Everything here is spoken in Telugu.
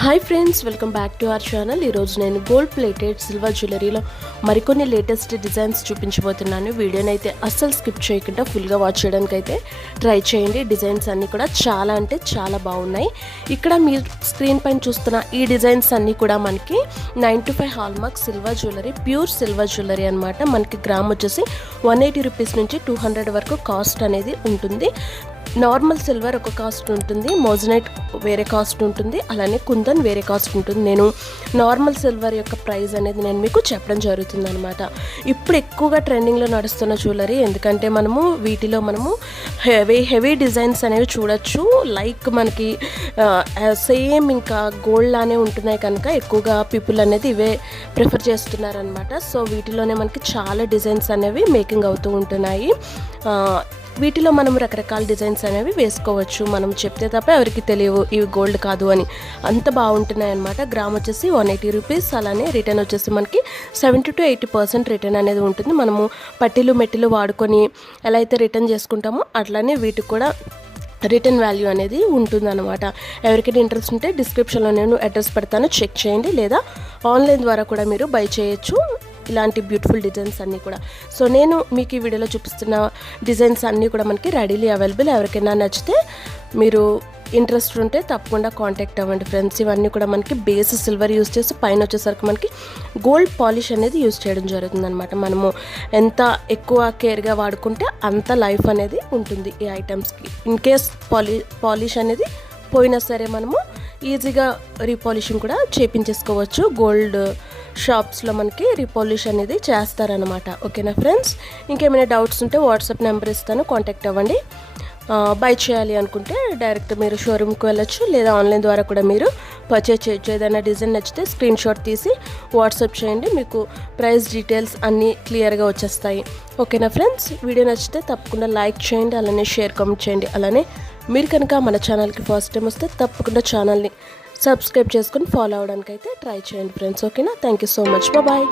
Hi friends, welcome back to our channel. ఈరోజు నేను గోల్డ్ ప్లేటెడ్ సిల్వర్ జ్యువెలరీలో మరికొన్ని లేటెస్ట్ డిజైన్స్ చూపించబోతున్నాను. వీడియోని అయితే అస్సలు స్కిప్ చేయకుండా ఫుల్గా వాచ్ చేయడానికి అయితే ట్రై చేయండి. డిజైన్స్ అన్నీ కూడా చాలా అంటే చాలా బాగున్నాయి. ఇక్కడ మీరు స్క్రీన్ పైన చూస్తున్న ఈ డిజైన్స్ అన్నీ కూడా మనకి 925 hallmark silver jewellery, pure silver jewellery అనమాట. మనకి గ్రామ్ వచ్చేసి 180 రూపీస్ నుంచి 200 వరకు కాస్ట్ అనేది ఉంటుంది. నార్మల్ సిల్వర్ ఒక కాస్ట్ ఉంటుంది, మోజనైట్ వేరే కాస్ట్ ఉంటుంది, అలానే కుందన్ వేరే కాస్ట్ ఉంటుంది. నేను నార్మల్ సిల్వర్ యొక్క ప్రైస్ అనేది నేను మీకు చెప్పడం జరుగుతుంది అనమాట. ఇప్పుడు ఎక్కువగా ట్రెండింగ్లో నడుస్తున్న జ్యువెలరీ, ఎందుకంటే వీటిలో మనము హెవీ డిజైన్స్ అనేవి చూడొచ్చు. లైక్ మనకి సేమ్ ఇంకా గోల్డ్ లానే ఉంటున్నాయి కనుక ఎక్కువగా పీపుల్ అనేది ఇవే ప్రిఫర్ చేస్తున్నారనమాట. సో వీటిలోనే మనకి చాలా డిజైన్స్ అనేవి మేకింగ్ అవుతూ ఉంటున్నాయి. వీటిలో మనం రకరకాల డిజైన్స్ అనేవి వేసుకోవచ్చు. మనం చెప్తే తప్ప ఎవరికి తెలియవు ఇవి గోల్డ్ కాదు అని, అంత బాగుంటున్నాయి అనమాట. గ్రామ్ వచ్చేసి 180 రూపీస్. అలానే రిటర్న్ వచ్చేసి మనకి 70 to 80% రిటర్న్ అనేది ఉంటుంది. మనము పట్టీలు మెట్టిలు వాడుకొని ఎలా అయితే రిటర్న్ చేసుకుంటామో అట్లానే వీటికి కూడా రిటర్న్ వాల్యూ అనేది ఉంటుందన్నమాట. ఎవరికైనా ఇంట్రెస్ట్ ఉంటే డిస్క్రిప్షన్లో నేను అడ్రస్ పెడతాను, చెక్ చేయండి. లేదా ఆన్లైన్ ద్వారా కూడా మీరు బై చేయొచ్చు ఇలాంటి బ్యూటిఫుల్ డిజైన్స్ అన్నీ కూడా. సో నేను మీకు ఈ వీడియోలో చూపిస్తున్న డిజైన్స్ అన్నీ కూడా మనకి రెడీలీ అవైలబుల్. ఎవరికైనా నచ్చితే మీరు ఇంట్రెస్ట్ ఉంటే తప్పకుండా కాంటాక్ట్ అవ్వండి ఫ్రెండ్స్. ఇవన్నీ కూడా మనకి బేస్ సిల్వర్ యూజ్ చేసి పైన వచ్చేసరికి మనకి గోల్డ్ పాలిష్ అనేది యూజ్ చేయడం జరుగుతుంది అనమాట. మనము ఎంత ఎక్కువ కేర్గా వాడుకుంటే అంత లైఫ్ అనేది ఉంటుంది ఈ ఐటమ్స్కి. ఇన్ కేస్ పాలిష్ అనేది పోయినా సరే మనము ఈజీగా రీపాలిషింగ్ కూడా చేపించేసుకోవచ్చు. గోల్డ్ షాప్స్లో మనకి రీపాలిష్ అనేది చేస్తారనమాట. ఓకేనా ఫ్రెండ్స్, ఇంకేమైనా డౌట్స్ ఉంటే వాట్సాప్ నెంబర్ ఇస్తాను, కాంటాక్ట్ అవ్వండి. బై చేయాలి అనుకుంటే డైరెక్ట్ మీరు షోరూమ్కి వెళ్ళొచ్చు, లేదా ఆన్లైన్ ద్వారా కూడా మీరు పర్చేజ్ చేయొచ్చు. ఏదైనా డిజైన్ నచ్చితే స్క్రీన్ షాట్ తీసి వాట్సాప్ చేయండి, మీకు ప్రైస్ డీటెయిల్స్ అన్నీ క్లియర్గా వచ్చేస్తాయి. ఓకేనా ఫ్రెండ్స్, వీడియో నచ్చితే తప్పకుండా లైక్ చేయండి, అలానే షేర్ కామెంట్ చేయండి. అలానే మీరు కనుక మన ఛానల్కి ఫస్ట్ టైం వస్తే తప్పకుండా ఛానల్ని సబ్స్క్రైబ్ చేసుకొని ఫాలో అవడానికి అయితే ట్రై చేయండి ఫ్రెండ్స్. ఓకేనా, thank you so much, bye.